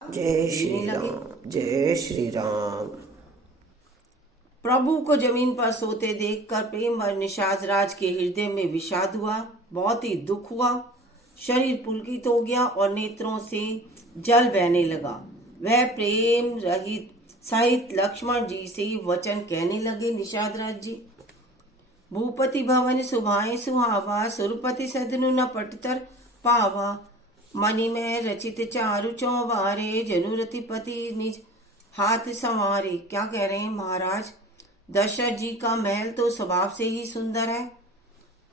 जय श्री राम, जय श्री राम। प्रभु को जमीन पर सोते देखकर प्रेम और निषाद राज के हृदय में विषाद हुआ, बहुत ही दुख हुआ। शरीर पुलकित हो गया और नेत्रों से जल बहने लगा। वह प्रेम रहित सहित लक्ष्मण जी से वचन कहने लगे, निषाद राज जी, भूपति भवन सुभाए सुहावा, सुरपति सदनु न पटतर पावा। मणि में रचित चारु चौबारे, जनुरति पति निज हाथ संवारे। क्या कह रहे हैं महाराज? दशरथ जी का महल तो स्वभाव से ही सुंदर है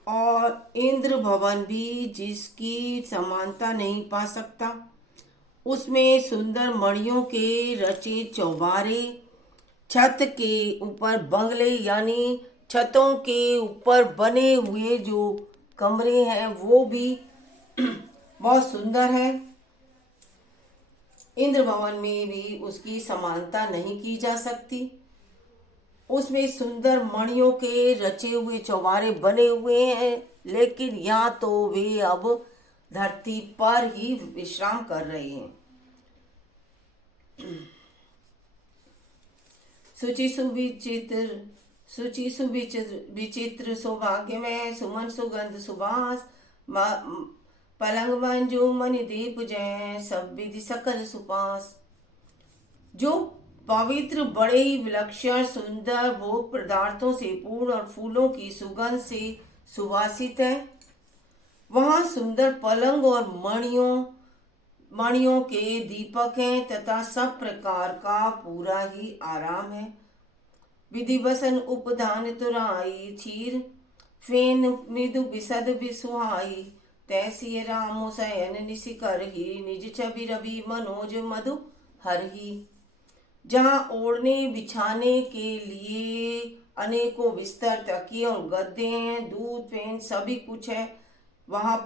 और इंद्र भवन भी जिसकी समानता नहीं पा सकता। उसमें सुंदर मणियों के रचे चौबारे, छत के ऊपर बंगले यानी छतों के ऊपर बने हुए जो कमरे हैं वो भी बहुत सुंदर है। इंद्र भवन में भी उसकी समानता नहीं की जा सकती। उसमें सुंदर मणियों के रचे हुए चौबारे बने हुए हैं, लेकिन यहाँ तो वे अब धरती पर ही विश्राम कर रहे हैं। शुचि सुविचित्र विचित्र सौभाग्य में सुमन सुगंध सुबास, पलंग मंजू मणि दीप जय, सब विधि सकल सुपास। जो पवित्र, बड़े ही विलक्षण सुंदर भोग पदार्थों से पूर्ण और फूलों की सुगंध से सुवासित है। वहां सुंदर पलंग और मणियों के दीपक हैं तथा सब प्रकार का पूरा ही आराम है। विधिवसन उपधान तुराई, क्षीर फेन मृदु बिसद बिसुहाई। तैसी रामो शयन निशि करही, निज छवि रवि मनोज मधु हरही। जहाँ ओढ़ने बिछाने के लिए अनेकों बिस्तर, तकिए और गद्दे हैं, दूध पेन सभी कुछ है वहां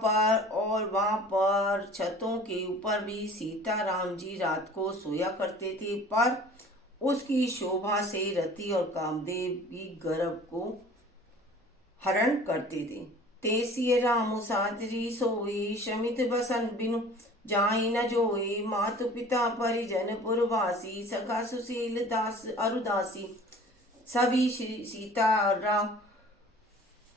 पर छतों के ऊपर भी सीता राम जी रात को सोया करते थे, पर उसकी शोभा से रति और कामदेव भी गर्भ को हरण करते थे। तेसिय रामु सादरी सोई, शमित बसन बिनु जाहि न जोई। मातु पिता परिजन पुरवासी, सखा सुशील दास अरुदासी। सभी श्री सीता और राम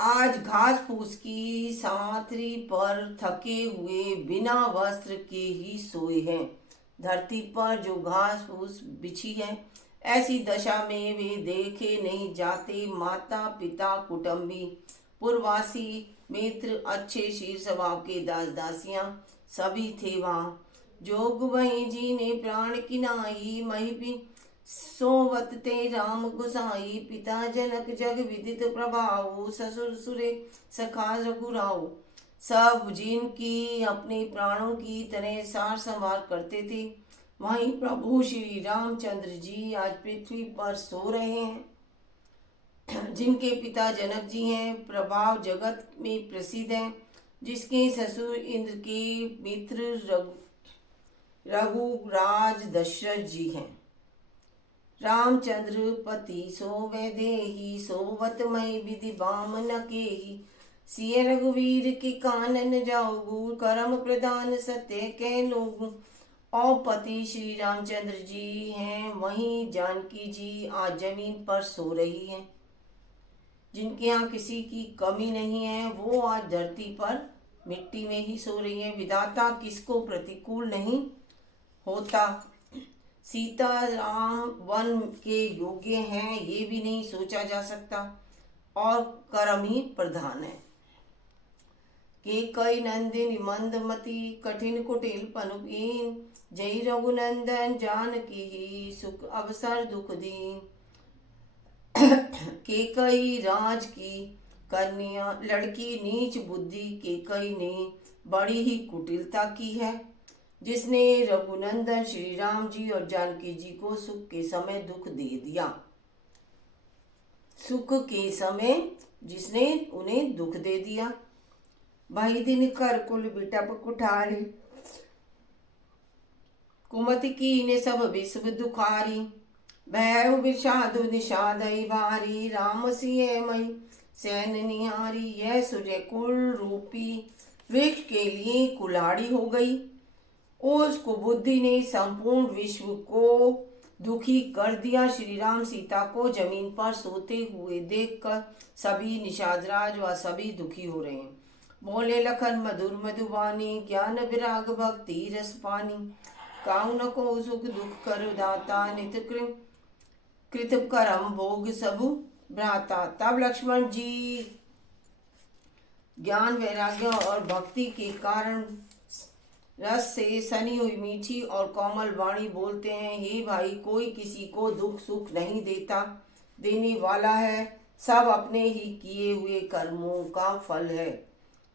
आज घास फूस की सामंतरी पर थके हुए बिना वस्त्र के ही सोए हैं। धरती पर जो घास फूस बिछी है, ऐसी दशा में वे देखे नहीं जाते। माता पिता कुटुंबी पूर्ववासी मित्र अच्छे शीर स्वभाव के दास दासियां सभी थे वहां। जोग वही जी ने प्राण किनाई, मही भी सोवत ते राम गुसाई। पिता जनक जग विदित प्रभाव, ससुर सुरे सखा रघुराव। सब जिनकी अपने प्राणों की तरह सार संभाल करते थे, वहीं प्रभु श्री रामचंद्र जी आज पृथ्वी पर सो रहे हैं। जिनके पिता जनक जी हैं, प्रभाव जगत में प्रसिद्ध हैं, जिसके ससुर इंद्र के मित्र रघुराज दशरथ जी हैं। रामचंद्र पति सोवे देही, सोवत मई विधि बाम न केही। सिय रघुवीर के कानन जाऊगु, करम प्रदान सत्य के लोगु। और पति श्री रामचंद्र जी हैं, वहीं जानकी जी आज जमीन पर सो रही हैं। जिनके यहाँ किसी की कमी नहीं है, वो आज धरती पर मिट्टी में ही सो रही है। विधाता किसको प्रतिकूल नहीं होता। सीता राम वन के योग्य हैं, ये भी नहीं सोचा जा सकता, और कर्म ही प्रधान है। के कई नंदिनी मंदमती, कठिन कुटिल पनुपीन। जय रघुनंदन जानकी ही, सुख अवसर दुख दीन। के कई राज की कन्या लड़की नीच बुद्धि, के कई ने बड़ी ही कुटिलता की है। जिसने रघुनंदन श्री राम जी और जानकी जी को सुख के समय दुख दे दिया। सुख के समय जिसने उन्हें दुख दे दिया। भाई दिन कर कुल बिटप कुठारी, कुमति की ने सब विश्व दुखारी। भैरव विषादु निषादई भारी, राम सिय मई सैन निहारी। यह सूर्य कुल रूपी वृक्ष के लिए कुल्हाड़ी हो गई। उस कुबुद्धि ने संपूर्ण विश्व को दुखी कर दिया। श्री राम सीता को जमीन पर सोते हुए देखकर सभी निषादराज व सभी दुखी हो रहे हैं। बोले लखन मधुर मधुबानी, ज्ञान विराग भक्ति रस पानी, काहु न को सुख दुख कर दाता, नित कृत करम भोग सबु भ्राता। तब लक्ष्मण जी ज्ञान वैराग्य और भक्ति के कारण रस से सनी हुई मीठी और कोमल वाणी बोलते हैं, हे भाई, कोई किसी को दुख सुख नहीं देने वाला है, सब अपने ही किए हुए कर्मों का फल है।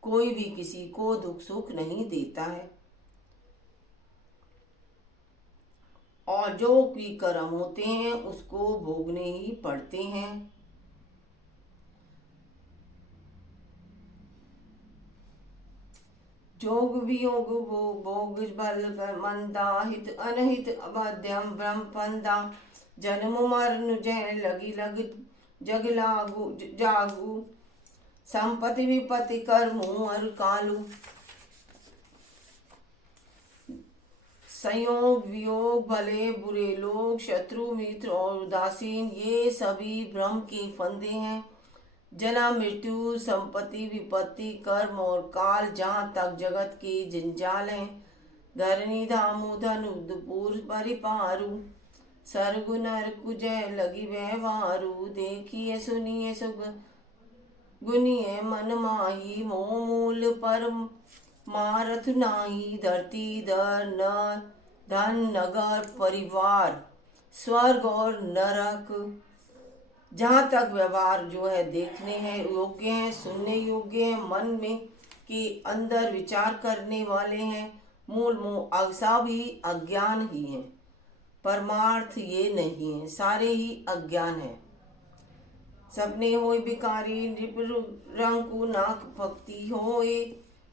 कोई भी किसी को दुख सुख नहीं देता है, और जो भी कर्म होते हैं उसको भोगने ही पड़ते हैं। जोग वियोग भोग बल मंदा, हित अनहित अबाध्यम ब्रह्म पंदा, जन्म मरण जय लगी लग जग लागू जागू, संपत्ति विपत्ति कर्मों अर कालू, संयोग वियोग भले बुरे लोग, शत्रु मित्र और उदासीन, ये सभी भ्रम के फंदे हैं। जन्म मृत्यु संपत्ति विपत्ति कर्म और काल, जहाँ तक जगत के जंजाल हैं। धरनी धामु धनुपुर परिपारु, सर्ग नरक जय लगी व्यवहारु, देखिए सुनिए सुग गुनिए मन माही, मोह मूल पर मारथ नाही, धरती दर न धन नगर परिवार, स्वर्ग और नरक। जहाँ तक व्यवहार जो है देखने हैं योग्य हैं, सुनने योग्य हैं, मन में के अंदर विचार करने वाले हैं, मूल मोह अगसा भी अज्ञान ही है। परमार्थ ये नहीं है, सारे ही अज्ञान है। सपने होय बिकारी नृप रंकु नाक भक्ति होए,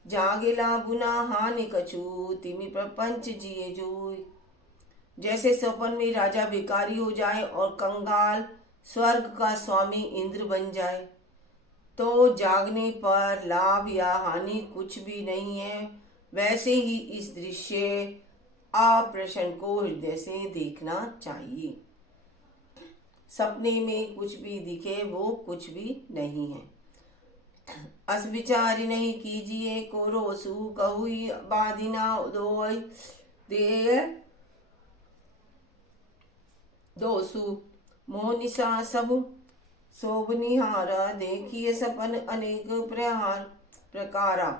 जागेला गुना हानि कछु, तिमि प्रपंच जिए जोय। जैसे सपन में राजा भिखारी हो जाए और कंगाल स्वर्ग का स्वामी इंद्र बन जाए, तो जागने पर लाभ या हानि कुछ भी नहीं है। वैसे ही इस दृश्य अप्रश्न को हृदय से देखना चाहिए। सपने में कुछ भी दिखे वो कुछ भी नहीं है। अस विचारी नहीं कीजिए को रोसु, कहुई बाधिना दोय दे दोसु, मोह निशा सब शोभनिहारा, देखिए सपन अनेक प्रकारा।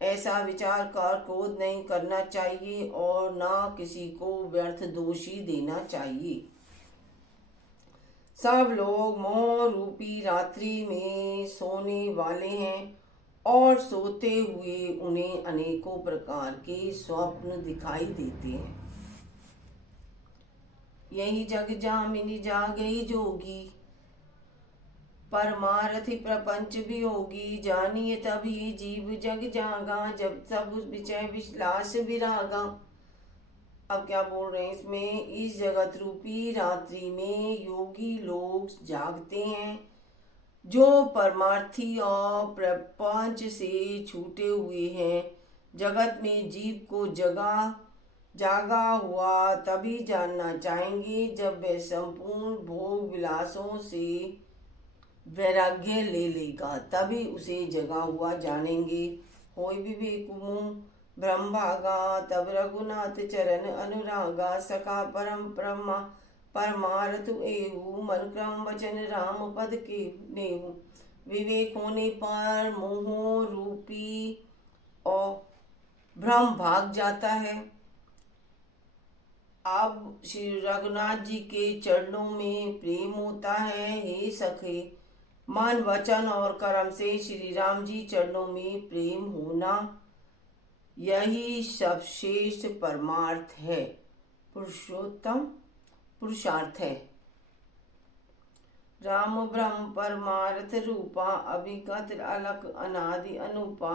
ऐसा विचार कर क्रोध नहीं करना चाहिए और ना किसी को व्यर्थ दोषी देना चाहिए। सब लोग मोह रूपी रात्रि में सोने वाले हैं और सोते हुए उन्हें अनेकों प्रकार के स्वप्न दिखाई देते हैं। यही जग जामिनी जागई जोगी, परमारथी प्रपंच भी होगी, जानिए तभी जीव जग जागा, जब सब विषय विश्लास विरागा। अब क्या बोल रहे हैं इसमें, इस जगत रूपी रात्रि में योगी लोग जागते हैं जो परमार्थी और प्रपंच से छूटे हुए हैं। जगत में जीव को जागा हुआ तभी जानना चाहेंगे जब वे संपूर्ण भोग विलासों से वैराग्य ले लेगा, तभी उसे जगा हुआ जानेंगे। होय विवेक मुँह ब्रह्मभागा, तब रघुनाथ चरण अनुरागा, सखा परम ब्रह्मा परमारथु एहु, मन क्रम वचन राम पद के नेहु। विवेक होने पर मोह रूपी और भ्रम भाग जाता है। अब श्री रघुनाथ जी के चरणों में प्रेम होता है। हे सखे, मन वचन और कर्म से श्री राम जी चरणों में प्रेम होना, यही सर्वश्रेष्ठ परमार्थ है, पुरुषोत्तम पुरुषार्थ है। राम ब्रह्म परमार्थ रूपा, अभिगत अलख अनादि अनुपा,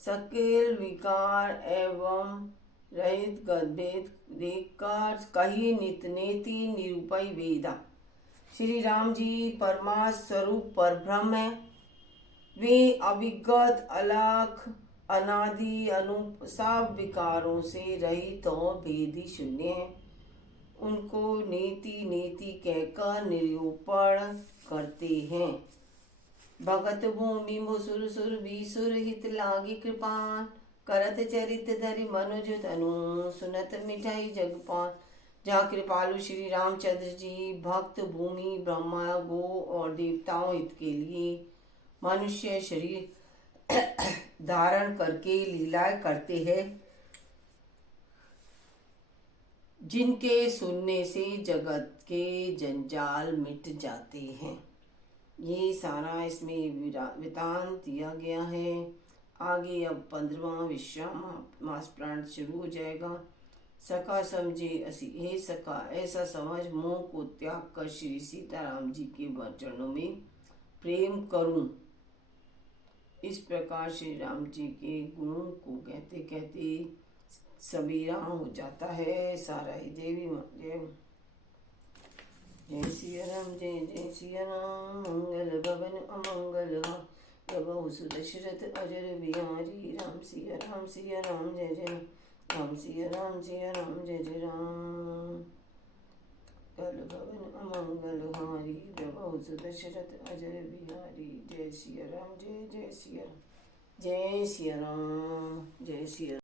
सकेल विकार एवं रहित गद्भेद देखकर कही नित नेति निरूपय वेदा। श्री राम जी परमार्थ स्वरूप पर ब्रह्म है। वे अभिगत अलख अनादि अनूप सब विकारों से रहित और भेदी शून्य है। उनको नीति नीति कहकर निरूपण करते हैं। भगत भूमि मुसुर सुर भी सुर हित लागी कृपान, करत चरित धरि मनुज तनु सुनत मिठाई जगपान। जहाँ कृपालु श्री रामचंद्र जी भक्त भूमि ब्रह्मा गो और देवताओं हित के लिए मनुष्य शरीर धारण करके लीलाएं करते हैं, जिनके सुनने से जगत के जंजाल मिट जाते हैं। ये सारा इसमें वृतांत दिया गया है। आगे अब 15वां विश्वास प्राण शुरू हो जाएगा। सका समझे असी, हे सका ऐसा समझ मोह को त्याग कर श्री सीताराम जी के चरणों में प्रेम करूं। इस प्रकार श्री राम जी के गुणों को कहते कहते सवेरा हो जाता है। सारा ही देवी जय जय सिया राम, जय जय सिया राम। मंगल भवन अमंगल प्रभु सुदशरथ अजर बिहारी। राम सिया राम जय जय राम सिया राम जय जय राम। कल भवन अमंगल हारी प्रभु सुदशरथ अजर बिहारी। जय सिया राम, जय जय सिया राम, जय सिया राम, जय सिया।